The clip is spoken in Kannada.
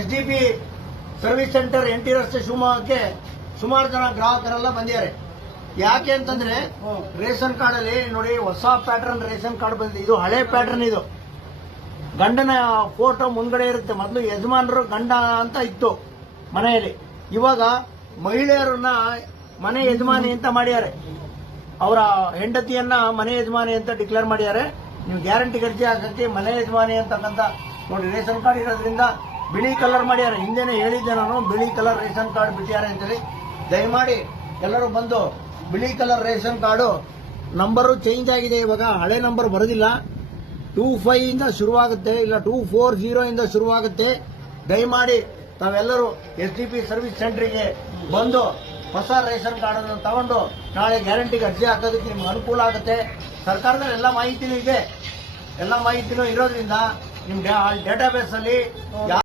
SDP ಸರ್ವಿಸ್ ಸೆಂಟರ್ NT ರಸ್ತೆ ಶಿವಮೊಗ್ಗಕ್ಕೆ ಸುಮಾರು ಜನ ಗ್ರಾಹಕರೆಲ್ಲ ಬಂದಿದ್ದಾರೆ. ಯಾಕೆ ಅಂತಂದ್ರೆ ರೇಷನ್ ಕಾರ್ಡ್ ಅಲ್ಲಿ ನೋಡಿ ಹೊಸ ಪ್ಯಾಟರ್ನ್ ರೇಷನ್ ಕಾರ್ಡ್ ಬಂದಿದೆ. ಇದು ಹಳೆ ಪ್ಯಾಟರ್ನ್. ಇದು ಗಂಡನ ಫೋಟೋ ಮುಂದ್ಗಡೆ ಇರುತ್ತೆ. ಮೊದಲು ಯಜಮಾನರು ಗಂಡ ಅಂತ ಇತ್ತು ಮನೆಯಲ್ಲಿ. ಇವಾಗ ಮಹಿಳೆಯರನ್ನ ಮನೆ ಯಜಮಾನಿ ಅಂತ ಮಾಡಿದ್ದಾರೆ. ಅವರ ಹೆಂಡತಿಯನ್ನ ಮನೆ ಯಜಮಾನಿ ಅಂತ ಡಿಕ್ಲೇರ್ ಮಾಡಿದ್ದಾರೆ. ನೀವು ಗ್ಯಾರಂಟಿ ಅರ್ಜಿ ಹಾಕಕ್ಕೆ ಮನೆ ಯಜಮಾನಿ ಅಂತಕ್ಕಂಥ ನೋಡಿ ರೇಷನ್ ಕಾರ್ಡ್ ಇರೋದ್ರಿಂದ ಬಿಳಿ ಕಲರ್ ಮಾಡ್ಯಾರ. ಹಿಂದೆನೆ ಹೇಳಿದ್ದೆ ನಾನು, ಬಿಳಿ ಕಲರ್ ರೇಷನ್ ಕಾರ್ಡ್ ಬಿಟ್ಟಿದ್ದಾರೆ ಅಂತೇಳಿ. ದಯಮಾಡಿ ಎಲ್ಲರೂ ಬಂದು ಬಿಳಿ colour ration card number change ಆಗಿದೆ. ಇವಾಗ ಹಳೆ ನಂಬರ್ ಬರೋದಿಲ್ಲ. 25 ಇಂದ ಶುರುವಾಗುತ್ತೆ, ಇಲ್ಲ 240 ಇಂದ ಶುರುವಾಗುತ್ತೆ. ದಯಮಾಡಿ ತಾವೆಲ್ಲರೂ SDP ಸರ್ವಿಸ್ ಸೆಂಟರ್ಗೆ ಬಂದು ಹೊಸ ರೇಷನ್ ಕಾರ್ಡ್ ಅನ್ನು ತಗೊಂಡು ನಾಳೆ ಗ್ಯಾರಂಟಿಗೆ ಅರ್ಜಿ ಹಾಕೋದಕ್ಕೆ ನಿಮ್ಗೆ ಅನುಕೂಲ ಆಗುತ್ತೆ. ಸರ್ಕಾರದಲ್ಲಿ ಎಲ್ಲ ಮಾಹಿತಿನೂ ಇದೆ. ಎಲ್ಲ ಮಾಹಿತಿನೂ ಇರೋದ್ರಿಂದ ನಿಮ್ ಡೇಟಾಬೇಸ್ ಅಲ್ಲಿ